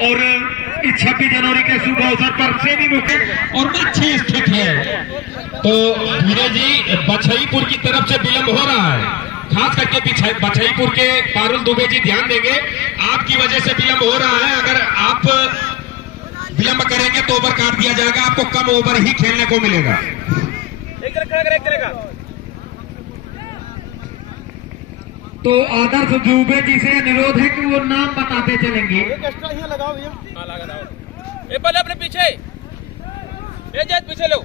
और इस 26 जनवरी के शुभ अवसर पर सेमी मुकेश और अच्छी स्थित है। तो धीरे जी बछईपुर की तरफ से विलंब हो रहा है, खास करके पीछे बछईपुर के पारुल दुबे जी ध्यान देंगे, आपकी वजह से विलंब हो रहा है। अगर आप विलंब करेंगे तो ओवर काट दिया जाएगा, आपको कम ओवर ही खेलने को मिलेगा। तो आदर्श दुबे जी से अनुरोध है कि वो नाम बताते चलेंगे। लगाओ भैया, पहले अपने पीछे पीछे लो।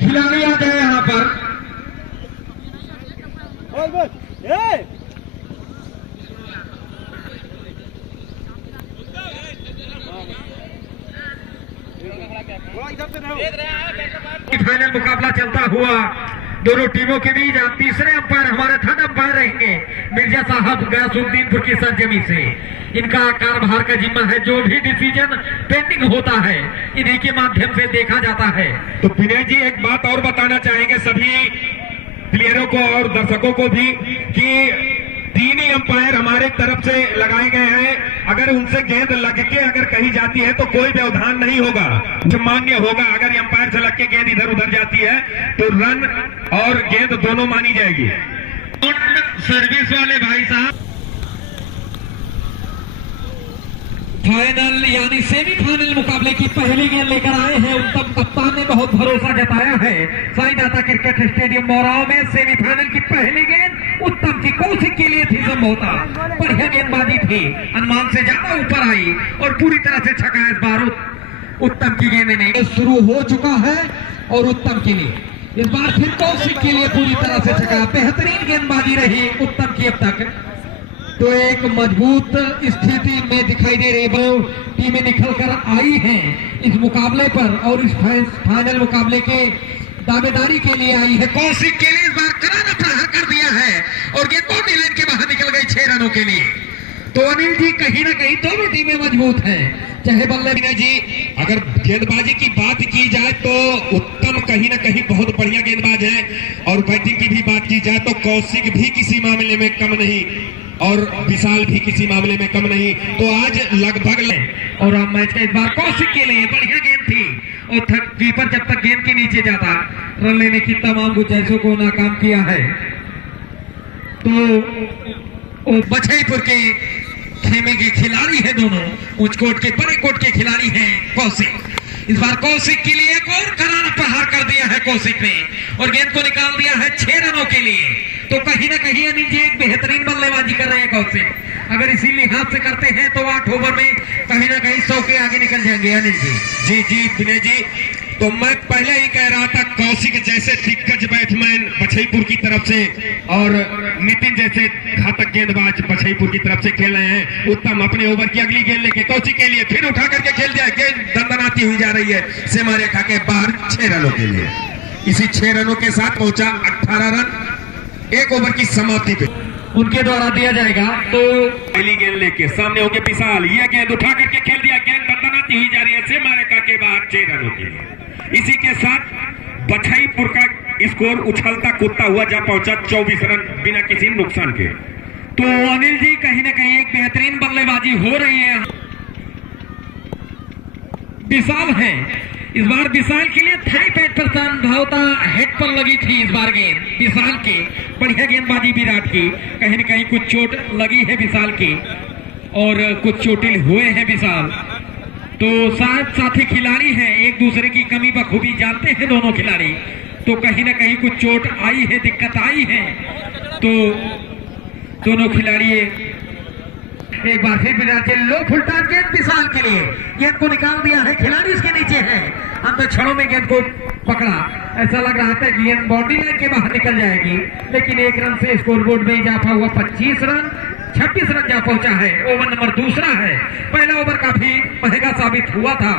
खिलाड़ी आ गए यहाँ पर। फाइनल मुकाबला चलता हुआ दोनों टीमों के बीच। तीसरे अंपायर हमारे थर्ड अंपायर रहेंगे मिर्जा साहब गयासुद्दीनपुर की सरजमी से। इनका कार्यभार का जिम्मा है, जो भी डिसीजन पेंडिंग होता है इन्हीं के माध्यम से देखा जाता है। तो विनय जी एक बात और बताना चाहेंगे सभी प्लेयरों को और दर्शकों को भी कि 3 ही अंपायर हमारे तरफ से लगाए गए हैं। अगर उनसे गेंद लग के अगर कहीं जाती है तो कोई व्यवधान नहीं होगा, जो मान्य होगा। अगर अंपायर से लग के गेंद इधर उधर जाती है तो रन और गेंद दोनों मानी जाएगी। सर्विस वाले भाई साहब फाइनल यानी सेमीफाइनल मुकाबले की पहली गेंद लेकर आए हैं। उत्तम कप्तान ने बहुत भरोसा जताया है। साईं दाता क्रिकेट स्टेडियम मोराव में सेमीफाइनल की पहली गेंद उत्तम की कौशिक के लिए थी। संभवतः बढ़िया गेंदबाजी थी, अनुमान से ज्यादा ऊपर आई और पूरी तरह से छका इस बार उत्तम की गेंद ने। शुरू हो चुका है और उत्तम के लिए इस बार फिर कौशिक के लिए पूरी तरह से छका। बेहतरीन गेंदबाजी रही उत्तम की अब तक। तो एक मजबूत स्थिति में दिखाई दे रही टीमें निकल कर आई हैं इस मुकाबले पर और इस फाइनल मुकाबले के दावेदारी के लिए आई है। कौशिक के लिए इस बार करारा प्रहार कर दिया है और गेंद बाउंड्री लाइन के बाहर निकल गई 6 रनों के लिए। तो अनिल जी कहीं ना कहीं दोनों टीमें मजबूत हैं, चाहे बल्लेबाजी जी अगर गेंदबाजी की बात की जाए तो उत्तम कहीं ना कहीं बहुत बढ़िया गेंदबाज है और बैटिंग की भी बात की जाए तो कौशिक भी किसी मामले में कम नहीं और विशाल भी किसी मामले में कम नहीं। तो आज लगभग और अब मैच का इस बार कौशिक के लिए बढ़िया गेंद थी और कीपर जब तक गेंद के नीचे जाता रन लेने की तमाम गुंजाइशों को नाकाम किया है। तो बछईपुर के खेमे के खिलाड़ी है दोनों, उचकोट के बड़े कोट के खिलाड़ी हैं कौशिक। इस बार कौशिक के लिए एक और करारा प्रहार कर दिया है कौशिक ने और गेंद को निकाल दिया है 6 रनों के लिए। तो कहीं ना कहीं अनिल जी एक बेहतरीन बल्लेबाजी कर रहे हैं कौशिक। अगर इसी लिहाज से करते हैं तो 8 ओवर में कहीं ना कहीं 100 के आगे निकल जाएंगे अनिल जी। जी जी विनय जी, तो मैं पहले ही कह रहा था कौशिक जैसे दिग्गज बैट्समैन बछईपुर की तरफ से और नितिन जैसे घातक गेंदबाज बछईपुर की तरफ से खेल रहे हैं। उत्तम अपने ओवर की अगली गेंद लेके कौशिक के लिए फिर उठा करके खेल दिया। गेंद दंदनाती हुई जा रही है सीमा रेखा के बाहर 6 रनों के लिए। इसी 6 रनों के साथ पहुंचा 18 रन 1 ओवर की समाप्ति पे उनके द्वारा दिया जाएगा। तो पहली गेंद लेके सामने होके विशाल यह गेंद उठा करके खेल दिया। गेंद दंदनाती हुई जा रही है सीमा रेखा के बाहर 6 रनों के लिए। इसी के साथ बछईपुर का स्कोर उछलता कूदता हुआ जा पहुंचा 24 रन बिना किसी नुकसान के। तो अनिल जी कहीं ना कहीं एक बेहतरीन बल्लेबाजी हो रही है। विशाल है इस बार, विशाल के लिए थाई पैड पर संभवता हेड पर लगी थी इस बार गेंद विशाल के। बढ़िया गेंदबाजी विराट की, कहीं ना कहीं कुछ चोट लगी है विशाल की और कुछ चोटिल हुए हैं विशाल। तो साथी खिलाड़ी हैं, एक दूसरे की कमी बखूबी जानते हैं दोनों खिलाड़ी। तो कहीं ना कहीं कुछ चोट आई है, दिक्कत आई है। तो दोनों खिलाड़ी एक बार फिर विराट लो फुलटान गेंद विशाल के लिए, गेंद को निकाल दिया है, खिलाड़ी इसके नीचे है। अंत क्षणों में गेंद को पकड़ा, ऐसा लग रहा था गेंद बाउंड्री लाइन के बाहर निकल जाएगी, लेकिन 1 रन से स्कोरबोर्ड में इजाफा हुआ। 25 रन 26 रन जा पहुंचा है। ओवर नंबर दूसरा है। पहला ओवर काफी महंगा साबित हुआ था।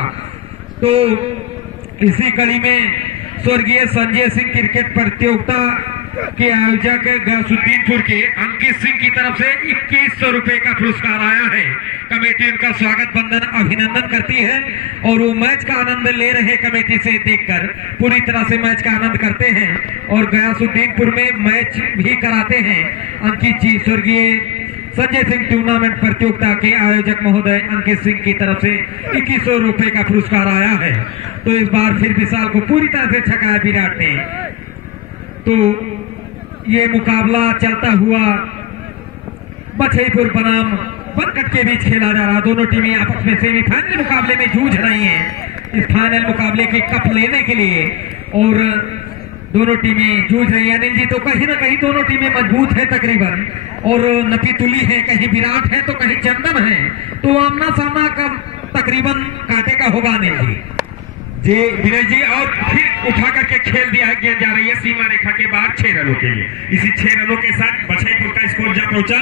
तो इसी कड़ी में स्वर्गीय संजय सिंह क्रिकेट प्रतियोगिता के आयोजक गयासुद्दीनपुर के अंकित सिंह की तरफ से 2100 रुपए का पुरस्कार आया है। कमेटी उनका स्वागत बंदन अभिनंदन करती है और वो मैच का आनंद ले रहे कमेटी से देखकर पूरी तरह से मैच का आनंद करते हैं और गयासुद्दीनपुर में मैच भी कराते हैं। अंकित जी स्वर्गीय संजय सिंह टूर्नामेंट प्रतियोगिता के आयोजक महोदय अंकित सिंह की तरफ से 2100 रुपए का पुरस्कार आया है। तो इस बार फिर विशाल को पूरी तरह से छकाया विराट ने। तो ये मुकाबला चलता हुआ बछईपुर बनाम बनकट के बीच खेला जा रहा। दोनों टीमें आपस में सेमीफाइनल मुकाबले में जूझ रही हैं इस फाइनल मुकाबले के कप लेने के लिए, और दोनों टीमें जूझ रही है। अनिल जी, तो कहीं ना कहीं दोनों टीमें मजबूत है तकरीबन, और नपी तुली है, कहीं विराट है तो कहीं चंदन है, तो आमना सामना का तकरीबन कांटे का होगा अनिल जी। विनय जी, और फिर उठा करके खेल दिया गेंद जा रही है सीमा रेखा के बाहर 6 रनों के लिए। इसी 6 रनों के साथ बछईपुर का स्कोर जा पहुंचा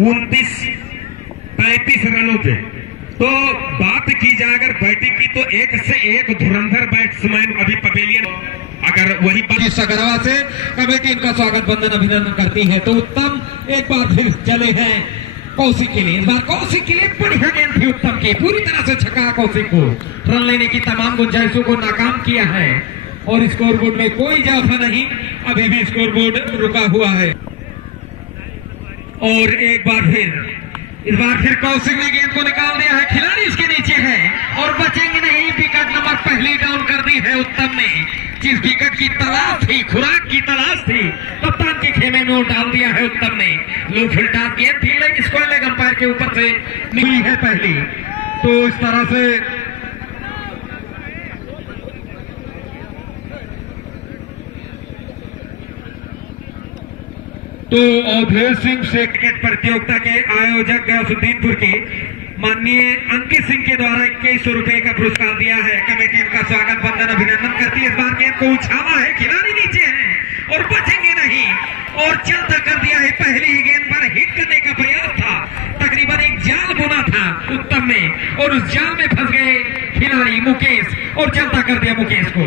29-35 रनों पे। तो बात की जाए अगर बैटिंग की तो एक से एक धुरंधर बैट्समैन अभी पवेलियन, अगर वही सगरवा से कमेटी इनका स्वागत बंदन अभिनंदन करती है। तो उत्तम एक बार फिर चले हैं कौशिक के लिए। इस बार कौशिक के लिए बढ़िया गेंद थी उत्तम की, पूरी तरह से छका कौशिक को, रन लेने की तमाम गुंजाइशों को नाकाम किया है, और स्कोरबोर्ड में कोई इजाफा नहीं, अभी भी स्कोरबोर्ड रुका हुआ है। और एक बार फिर इस बार फिर कौशिक ने गेंद को निकाल दिया है, खिलाड़ी इसके नीचे है और बचेंगे नहीं। विकेट नंबर पहली डाउन कर दी है उत्तम ने। जिस विकेट की तलाश थी, खुराक की तलाश थी, कप्तान के खेमे में वो डाल दिया है उत्तम ने। लो फिल्टर गेंद थी, लेकिन इसको लेग अंपायर के ऊपर से निकली है पहली। तो इस तरह से तो अवधेश सिंह से क्रिकेट प्रतियोगिता के आयोजक गयासुद्दीनपुर के माननीय अंकित सिंह के द्वारा 2100 रुपए का पुरस्कार दिया है। कमेटी इनका स्वागत बंदन अभिनंदन करती है। इस बार गेंद को उछाला है, खिलाड़ी नीचे है और बचेंगे नहीं, और चलता कर दिया है। पहली ही गेंद पर हिट करने का प्रयास था, तकरीबन एक जाल बुना था उत्तम ने, और उस जाल में फंस गए खिलाड़ी मुकेश, और चलता कर दिया मुकेश को।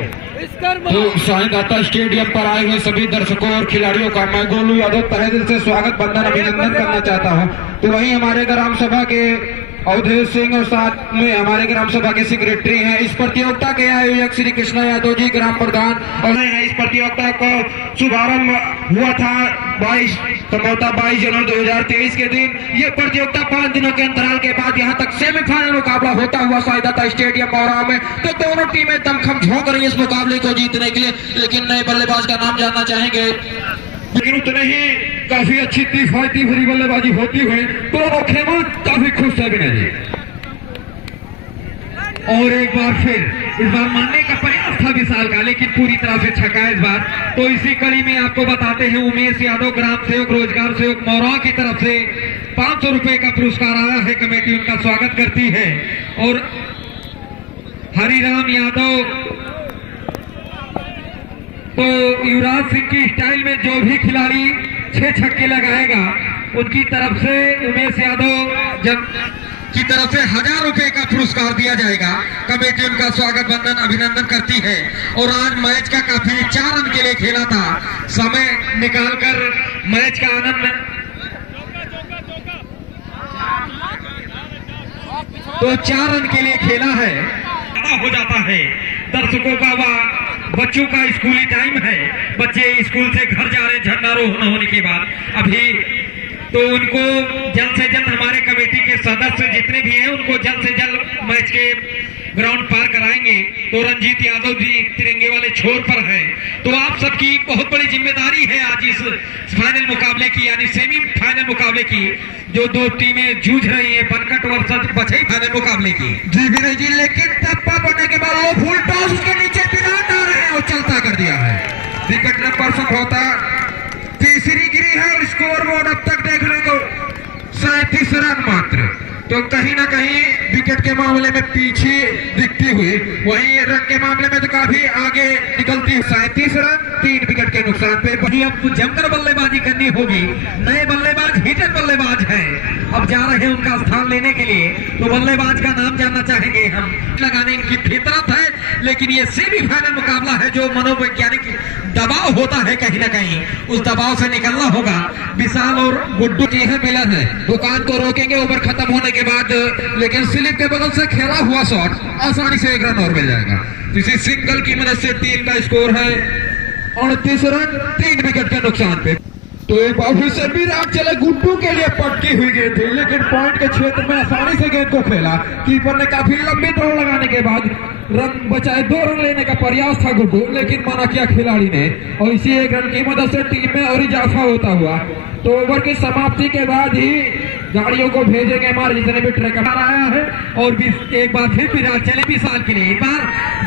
तो साईदाता स्टेडियम पर आए हुए सभी दर्शकों और खिलाड़ियों का मैं गोलू यादव तहे दिल से स्वागत बंदन अभिनंदन करना चाहता हूं। तो वहीं हमारे ग्राम सभा के अवधेश सिंह और साथ में हमारे ग्राम सभा के सेक्रेटरी हैं। इस प्रतियोगिता के आयोजक श्री कृष्णा यादव जी ग्राम प्रधान, और इस प्रतियोगिता को शुभारंभ हुआ था 22 जनवरी 2023 के दिन। ये प्रतियोगिता 5 दिनों के अंतराल के बाद यहाँ तक सेमीफाइनल मुकाबला होता हुआ साईदाता स्टेडियम मौरा में। तो दोनों टीमें दमखम झोंक रही है इस मुकाबले को जीतने के लिए, लेकिन नए बल्लेबाज का नाम जानना चाहेंगे। लेकिन उतने ही काफी अच्छी किफायती भरी बल्लेबाजी होती हुई दोनों खेमा काफी खुश है विनय जी। और एक बार फिर इस बार मारने का प्रयास था विशाल का, लेकिन पूरी तरह से छका इस बार। तो इसी कड़ी में आपको बताते हैं उमेश यादव ग्राम सेवक रोजगार सेवक मौरा की तरफ से 500 रुपए का पुरस्कार आया है। कमेटी उनका स्वागत करती है। और हरिराम यादव, तो युवराज सिंह की स्टाइल में जो भी खिलाड़ी 6 छक्के लगाएगा उनकी तरफ से उमेश यादव की तरफ से 1000 रुपए का पुरस्कार दिया जाएगा। कमेटी उनका स्वागत बंदन अभिनंदन करती है। और आज मैच का काफी 4 रन के लिए खेला था, समय निकालकर मैच का आनंद, तो 4 रन के लिए खेला है, हो जाता है। दर्शकों का बच्चों का स्कूली टाइम है, बच्चे स्कूल से घर जा रहे झंडारोहण होने के बाद अभी, तो उनको जल्द से जल्द हमारे कमेटी के सदस्य जितने भी हैं उनको जल्द से जल्द मैच के ग्राउंड पार कराएंगे। तो रंजीत यादव जी तिरंगे वाले छोर पर हैं। तो आप सबकी बहुत बड़ी जिम्मेदारी है आज इस फाइनल मुकाबले की, यानी सेमीफाइनल मुकाबले की, जो 2 टीमें जूझ रही है बनकट वर्सेस बछई फाइनल मुकाबले की। जी विनय जी, लेकिन टप्पा बनने के बाद वो फुल टॉस उसके नीचे विराट आ रहे हैं और चलता कर दिया है। विकेट नंबर संभवतः तीसरी गिरी है और स्कोर बोर्ड अब तक देखने को 37 रन मात्र। तो कहीं ना कहीं विकेट के मामले में पीछे दिखती हुई, वहीं रन के मामले में तो काफी आगे निकलती। 37 रन 3 विकेट के नुकसान पे। वहीं अब जमकर बल्लेबाजी करनी होगी। नए बल्लेबाज हिटर बल्लेबाज हैं, अब जा रहे हैं उनका स्थान लेने के लिए। तो बल्लेबाज का नाम जानना चाहेंगे हम। लगाने इनकी फितरत है, लेकिन ये सेमीफाइनल मुकाबला है जो मनोवैज्ञानिक दबाव होता है, कहीं ना कहीं उस दबाव से निकलना होगा। विशाल और गुड्डू जी है, मिलन है, दुकान को रोकेंगे ओवर खत्म होने के बाद, लेकिन स्लिप के बगल से खेला हुआ शॉट आसानी से 1 रन और मिल जाएगा। इसी सिंगल की मदद से 3 का स्कोर है 29 रन 3 विकेट के नुकसान पे। तो एक बार फिर से विराट चले गुड्डू के लिए पटकी हुई गेंद थी, लेकिन पॉइंट के क्षेत्र में आसानी से गेंद को खेला। कीपर ने काफी लंबी दौड़ लगाने के बाद रन बचाए, 2 रन लेने का प्रयास था गुड्डू, लेकिन मना किया खिलाड़ी ने और इसी 1 रन की मदद से टीम में और इजाफा होता हुआ। तो ओवर की समाप्ति के बाद ही गाड़ियों को भेजेंगे हमारे जितने भी ट्रैकर आया है। और एक बार फिर विराट चले विशाल के लिए, एक बार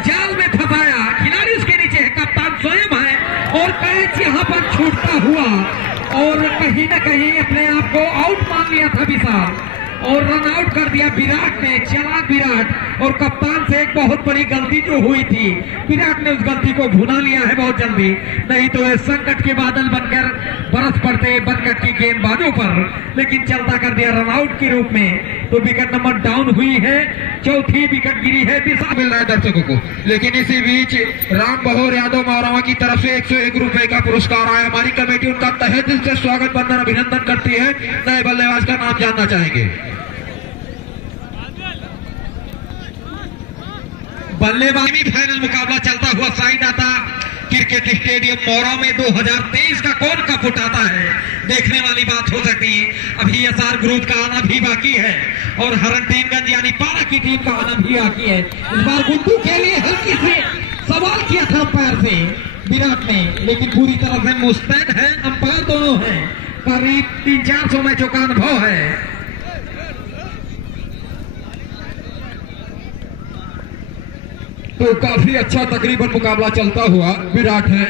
जाल में फंसाया, खिलाड़ी उसके नीचे है, कप्तान स्वयं है और कैच यहाँ पर छूटता हुआ और कहीं न कहीं अपने आप को आउट मान लिया था विशाल और रन आउट कर दिया विराट ने। चालाक विराट और कप्तान से एक बहुत बड़ी गलती जो हुई थी, विराट ने उस गलती को भुना लिया है बहुत जल्दी, नहीं तो ये संकट के बादल बनकर बरस पड़ते बनकट की गेंदबाजों पर, लेकिन चलता कर दिया रन आउट के रूप में। तो विकेट नंबर डाउन हुई है, 4थी विकेट गिरी है विशाल। मिल रहा है दर्शकों को, लेकिन इसी बीच राम बहोर यादव मौरावा की तरफ से 101 रुपए का पुरस्कार आया। हमारी कमेटी उनका तहे दिल से स्वागत वंदन अभिनंदन करती है। नए बल्लेबाज का नाम जानना चाहेंगे। बल्लेबाजी फाइनल मुकाबला चलता हुआ साई दाता क्रिकेट स्टेडियम मौरा में 2023 का कौन कप उठाता है, देखने वाली बात हो सकती है। अभी एसआर ग्रुप का आना भी बाकी है और हरनटीनगंज यानी पारा की टीम का आना भी बाकी है। इस बार गुड्डू के लिए हल्की से सवाल किया था अंपायर से विराट ने, लेकिन पूरी तरह से मुस्तैद है, अंपायर दोनों हैं, करीब 300-400 मैचों का अनुभव है। तो काफी अच्छा तकरीबन मुकाबला चलता हुआ विराट है।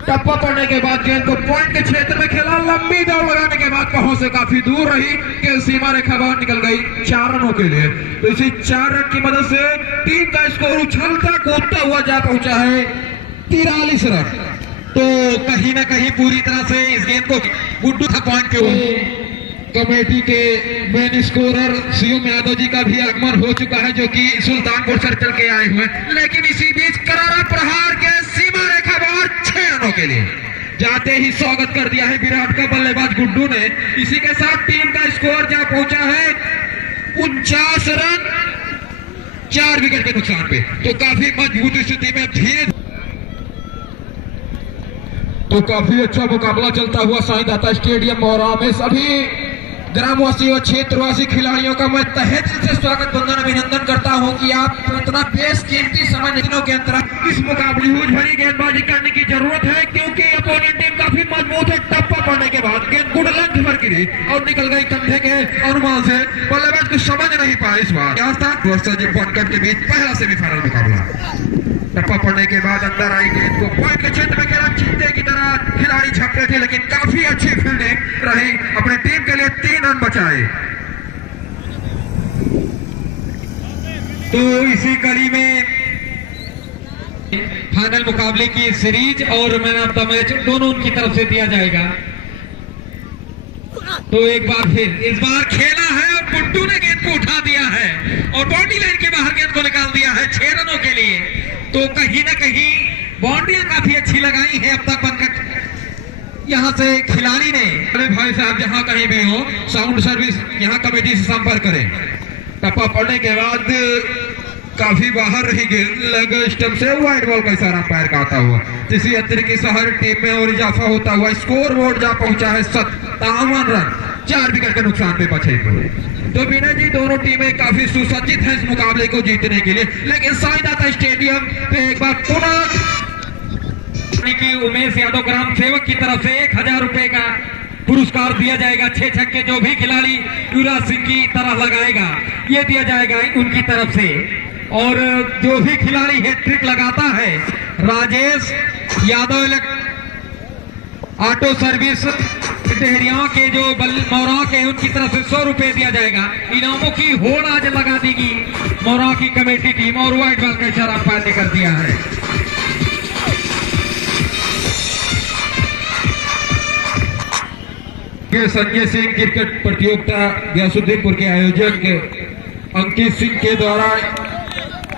टप्पा पड़ने के बाद गेंद को पॉइंट के क्षेत्र में खेला, लंबी दौड़ लगाने के बाद कहों से काफी दूर रही, गेंद सीमा रेखा बाहर निकल गई 4 रनों के लिए। तो इसी 4 रन की मदद से टीम का स्कोर उछलता कूदता हुआ जा पहुंचा है 43 रन। तो कहीं ना कहीं पूरी तरह से इस गेंद को गुड्डू था पॉइंट के ऊपर। कमेटी के main scorer CM Yadav ji का भी आगमन हो चुका है, जो कि सुल्तानपुर सर्कल के आए हुए, लेकिन इसी बीच करारा प्रहार के सीमा रेखा बाहर 6 रनों के लिए जाते ही स्वागत कर दिया है विराट का बल्लेबाज गुड्डू ने। इसी के साथ टीम का स्कोर जा पहुंचा है 49 रन 4 विकेट के नुकसान पे। तो काफी मजबूत स्थिति में धीरे तो काफी अच्छा मुकाबला चलता हुआ साईं दाता स्टेडियम मौरा में सभी ग्रामवासी और क्षेत्रवासी खिलाड़ियों का मैं तहे दिल से स्वागत वंदन अभिनंदन करता हूं कि आप इतना बेशकीमती समय दिनों के अंतर इस मुकाबले में भरी गेंदबाजी करने की जरूरत है, क्योंकि अपोनेंट टीम काफी मजबूत है। टप्पा पड़ने के बाद गेंद गुड लेंथ पर गिरी और निकल गई कंधे के अनुमान से, बल्लेबाज को समझ नहीं पाया। इस बार बनकट के बीच पहला सेमीफाइनल मुकाबला, टप्पा पड़ने के बाद अंदर आई गेंद को पॉइंट के क्षेत्र में खेला, चीते की तरह खिलाड़ी छपते थे, लेकिन काफी अच्छी फील्डिंग रही, अपनी टीम के लिए 3 रन बचाए। तो इसी कड़ी में फाइनल मुकाबले की सीरीज और मैन ऑफ द मैच दोनों उनकी तरफ से दिया जाएगा। तो एक बार फिर इस बार खेला है और गुड्डू ने गेंद को उठा दिया है और बाउंड्री लाइन के बाहर गेंद को निकाल दिया है 6 रनों के लिए। तो कहीं ना कहीं बाउंड्रियां काफी अच्छी लगाई है अब तक बनकर यहाँ से खिलाड़ी ने। अरे भाई साहब, जहां कहीं भी हो साउंड सर्विस यहाँ कमेटी से संपर्क करें। टप्पा पड़ने के बाद काफी बाहर रही गेंद, लग स्टंप से वाइड बॉल का इशारा अंपायर का आता हुआ, जिससे अतिरिक्त शहर टीम में और इजाफा होता हुआ स्कोर बोर्ड जा पहुंचा है 57 रन 4 विकेट के नुकसान पे बचे। तो विनय जी, दोनों टीमें काफी सुसज्जित हैं इस मुकाबले को जीतने के लिए, लेकिन साईं दाता स्टेडियम पे एक बार पुनः की उमेश यादव ग्राम सेवक की तरफ से 1000 रुपए का पुरस्कार दिया जाएगा। 6 छक्के जो भी खिलाड़ी युवराज सिंह की तरह लगाएगा ये दिया जाएगा उनकी तरफ से, और जो भी खिलाड़ी हैट्रिक लगाता है राजेश यादव ऑटो सर्विस देहरिया के जो मौरा के उनकी तरफ से 100 रुपए दिया जाएगा। इनामों की होड़ आज लगा देगी मौरा की कमेटी टीम और व्हाइट बॉल का इशारा अंपायर ने कर दिया है। संजय सिंह क्रिकेट प्रतियोगिता गयासुद्दीनपुर के आयोजक अंकित सिंह के द्वारा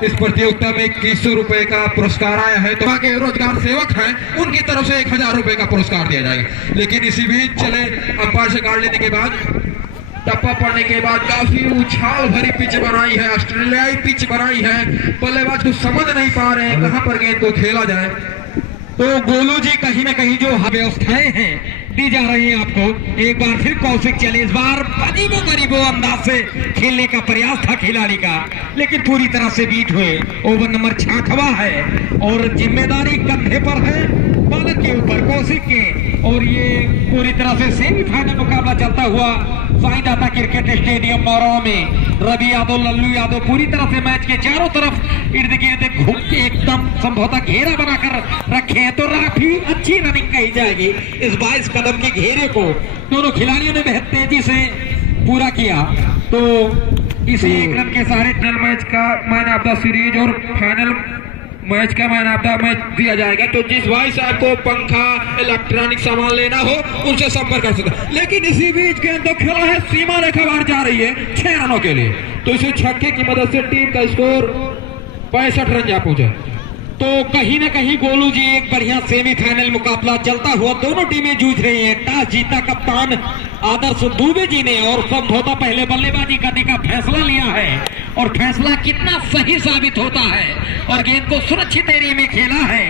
इस प्रतियोगिता में 2100 रुपए का पुरस्कार आया है। तो आगे रोजगार सेवक हैं उनकी तरफ से 1000 रुपए का पुरस्कार दिया जाएगा। लेकिन इसी बीच चले अंपायर से कार्ड लेने के बाद टप्पा पड़ने के बाद काफी उछाल भरी पिच बनाई है, ऑस्ट्रेलियाई पिच बनाई है, बल्लेबाज को समझ नहीं पा रहे हैं कहां पर गेंद को खेला जाए। तो गोलू जी कहीं ना कहीं जो व्यवस्थाएं हैं दी जा रही है आपको। एक बार फिर कौशिक चले, इस बार अजीबो गरीबो अंदाज से खेलने का प्रयास था खिलाड़ी का, लेकिन पूरी तरह से बीट हुए। ओवर नंबर 6वां है और जिम्मेदारी कंधे पर है बालक के ऊपर, कौशिक के। और ये पूरी तरह से सेमीफाइनल मुकाबला चलता हुआ साईं दाता क्रिकेट स्टेडियम मौरवा में रवि यादव, लल्लू यादव पूरी तरह से मैच के चारों तरफ इर्द गिर्द घूम के एकदम संभवतः घेरा बनाकर रखे हैं। तो काफी अच्छी रनिंग कही जाएगी इस 22 कदम के घेरे को दोनों खिलाड़ियों ने बेहद तेजी से पूरा किया। तो इसी एक रन के सहारे फाइनल मैच का मैन ऑफ द सीरीज और फाइनल मैच का मैन ऑफ द मैच दिया जाएगा। तो जिस भाई साहब को पंखा इलेक्ट्रॉनिक सामान लेना हो उनसे संपर्क कर सकते हैं। लेकिन इसी बीच गेंद तो खेला है, सीमा रेखा बाहर जा रही है 6 रनों के लिए। तो इसी छक्के की मदद से टीम का स्कोर 65 रन जा पहुंचा। तो कहीं ना कहीं गोलू जी एक बढ़िया सेमीफाइनल मुकाबला चलता हुआ दोनों टीमें जूझ रही हैं। टॉस जीता कप्तान आदर्श दुबे जी ने और समझौता पहले बल्लेबाजी करने का फैसला लिया है और फैसला कितना सही साबित होता है और गेंद को सुरक्षित एरिया में खेला है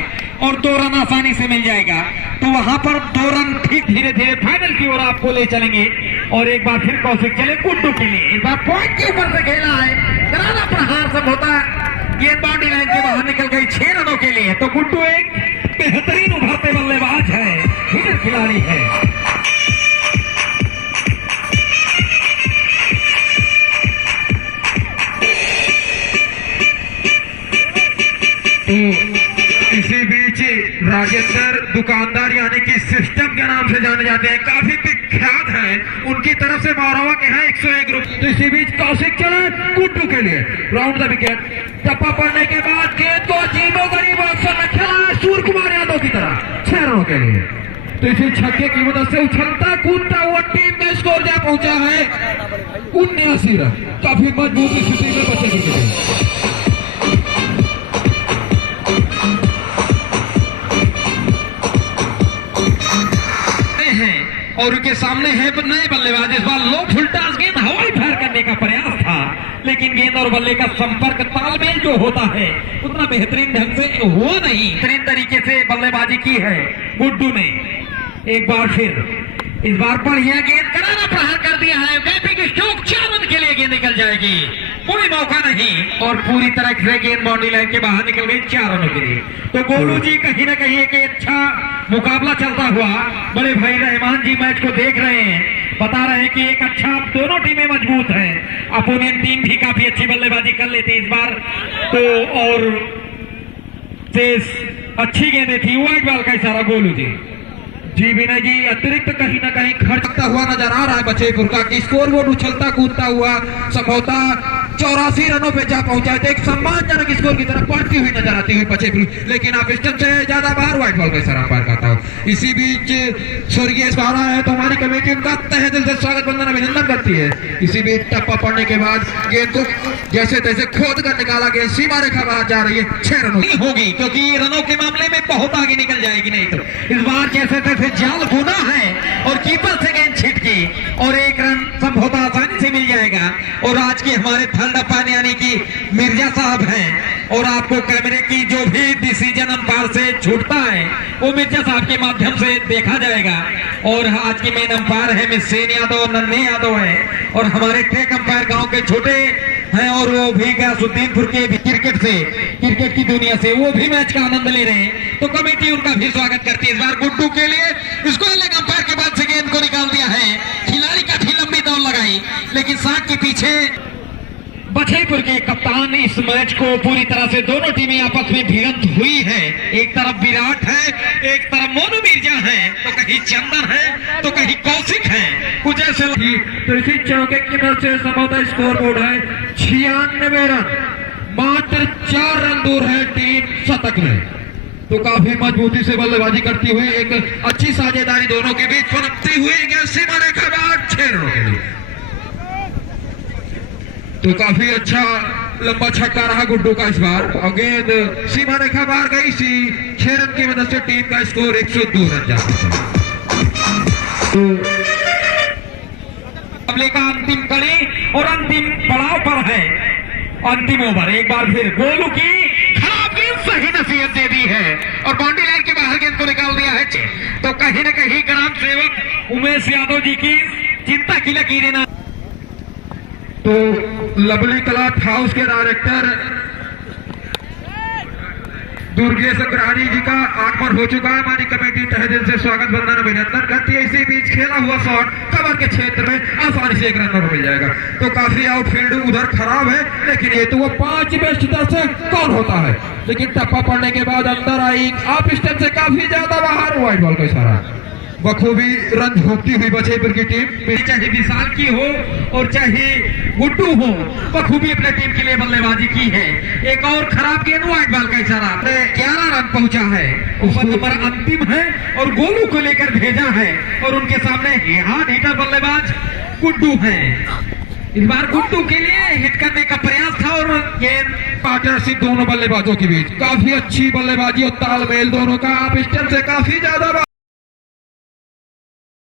और 2 रन आसानी से मिल जाएगा। तो वहां पर 2 रन ठीक धीरे धीरे फाइनल की ओर आपको ले चलेंगे। और एक बार फिर कौशिक चले गुड्डू के लिए, इस बार पॉइंट के ऊपर से खेला है, करारा प्रहार समझौता गेंद बाउंड्री लाइन के बाहर निकल गई 6 रनों के लिए। तो गुड्डू एक बेहतरीन उभरते बल्लेबाज है, हिटर खिलाड़ी है। इसी बीच राजेंद्र दुकानदार यानी कि सिस्टम के नाम से जाने जाते हैं, काफी विख्यात हैं, उनकी तरफ से मौरवा के हैं 101 रुपये। तो इसी बीच कौशिक चले गुड्डू के लिए, राउंड द विकेट, टप्पा पड़ने के बाद गेंद को अजीबो गरीबो अक्सर में खेला सूर्य कुमार यादव की तरह 6 रनों के लिए। तो इसी छक्के की मदद से उछलता कूदता हुआ टीम का स्कोर जा पहुंचा है 79 रन। काफी मजबूत स्थिति में बचे हुए और उनके सामने है नए बल्लेबाज। इस बार लो फुल टॉस गेंद हवाई फायर करने का प्रयास था, लेकिन गेंद और बल्ले का संपर्क तालमेल जो होता है उतना बेहतरीन ढंग से हुआ नहीं। बेहतरीन तरीके से बल्लेबाजी की है गुड्डू ने। एक बार फिर इस बार बढ़िया गेंद करारा प्रहार कर दिया है, बैटिंग स्ट्रोक 4 रन के लिए गेंद निकल जाएगी, कोई मौका नहीं और पूरी तरह से गेंद बाउंड्री लाइन के बाहर निकल गई 4 रनों के लिए। तो गोलू जी कहीं ना कहीं एक अच्छा मुकाबला चलता हुआ, बड़े भाई रहमान जी मैच को देख रहे हैं, बता रहे हैं कि एक अच्छा दोनों टीमें मजबूत हैं। अपोनेंट टीम भी काफी अच्छी बल्लेबाजी कर लेती इस बार तो, और तेज अच्छी गेंदें थी। व्हाइट बॉल का इशारा गोलू जी विनय जी अतिरिक्त कहीं ना कहीं खर्चता हुआ नजर आ रहा है बचेपुर का, कि स्कोर बोर्ड उछलता कूदता हुआ संभवतः 84 रनों पे जा पहुंचा है। तो एक सम्मानजनक स्कोर की तरफ बढ़ती हुई नजर आती हुई बचेपुर, लेकिन आप स्टंप से ज्यादा बाहर व्हाइट बॉल का इशारा पार करता हूँ। इसी बीच स्वर्गीय सवारा है तो हमारी कमेटी उनका तहे दिल से स्वागत वंदन अभिनंदन करती है। इसी बीच टप्पा पड़ने के बाद गेंद को जैसे तैसे खोद कर निकाला गया, सीमा रेखा बाहर जा रही है 6 रनों की होगी, क्योंकि रनों के मामले में बहुत आगे निकल जाएगी। नहीं तो इस बार जैसे तैसे जाल बुना है और कीपर से गेंद छिटकी और 1 रन संभवतः आसानी से मिल जाएगा। और आज के हमारे थर्ड अंपायर यानी कि मिर्जा साहब हैं और आपको कैमरे की जो भी डिसीजन अंपायर से छूटता है वो मिर्जा साहब के माध्यम से देखा जाएगा। और आज की मेन अंपायर है मिस सेन यादव, नन्हे यादव है और हमारे ट्रैक अंपायर गांव के छोटे हैं और वो भी गयासुद्दीनपुर के क्रिकेट की दुनिया से वो भी मैच का आनंद ले रहे हैं। तो कमेटी उनका भी स्वागत करती है। इस बार गुड्डू के लिए इसको लेग अंपायर के बाद से गेंद को निकाल दिया है, खिलाड़ी काफी लंबी दौड़ लगाई, लेकिन साथ के पीछे बछईपुर के कप्तान इस मैच को पूरी तरह से दोनों टीमें आपस में भिड़ंत हुई है। एक तरफ विराट है, एक तरफ मोनू मिर्जा है, तो कहीं चंदन है तो कहीं कौशिक है, कुछ ऐसे। तो इसी चौके की मदद से संभवतः स्कोर बोर्ड है 96 रन, मात्र 4 रन दूर है टीम शतक में। तो काफी मजबूती से बल्लेबाजी करती हुई एक अच्छी साझेदारी दोनों के बीच पनपती हुई सीमा रेखा बाहर 6 रनों के लिए। तो काफी अच्छा लंबा छक्का रहा गुड्डू का इस बार और गेंद सीमा रेखा बाहर गई। 6 रन की मदद से टीम का स्कोर 102 रन जाता है। तो मुकाबले का अंतिम कड़ी और अंतिम पड़ाव पर है अंतिम ओवर। एक बार फिर गोलू की खराब गेंद सही नसीहत दे दी है और बाउंड्री लाइन के बाहर गेंद को निकाल दिया है। तो कहीं न कहीं ग्राम सेवक उमेश यादव जी की चिंता की लकीरें ना। तो लवली क्लॉथ हाउस के डायरेक्टर दुर्गेश अग्रहारी जी का आगमन हो चुका है। हमारी कमेटी तहे दिल से स्वागत वंदन अभिनंदन करती है। इसी बीच खेला हुआ शॉट कवर के क्षेत्र में आसानी से एक रन और मिल जाएगा। तो काफी आउटफील्ड उधर खराब है, लेकिन ये तो वो 5 बेस्ट से कौन होता है, लेकिन टप्पा पड़ने के बाद अंदर आई आप स्टंप से काफी ज्यादा बाहर, व्हाइट बॉल का इशारा। बखूबी रन झोंकती हुई बछईपुर की टीम, चाहे विशाल की हो और चाहे गुड्डू हो, बखूबी अपने टीम के लिए बल्लेबाजी की है। एक और खराब गेंद, व्हाइट बॉल का इशारा। 11 रन पहुंचा है, ओवर नंबर अंतिम है और गोलू को लेकर भेजा है और उनके सामने हार्ड हिटर बल्लेबाज गुड्डू है। इस बार गुड्डू के लिए हिट करने का प्रयास था और गेंद पार्टनरशिप दोनों बल्लेबाजों के बीच काफी अच्छी बल्लेबाजी और तालमेल दोनों का आप स्टंप से काफी ज्यादा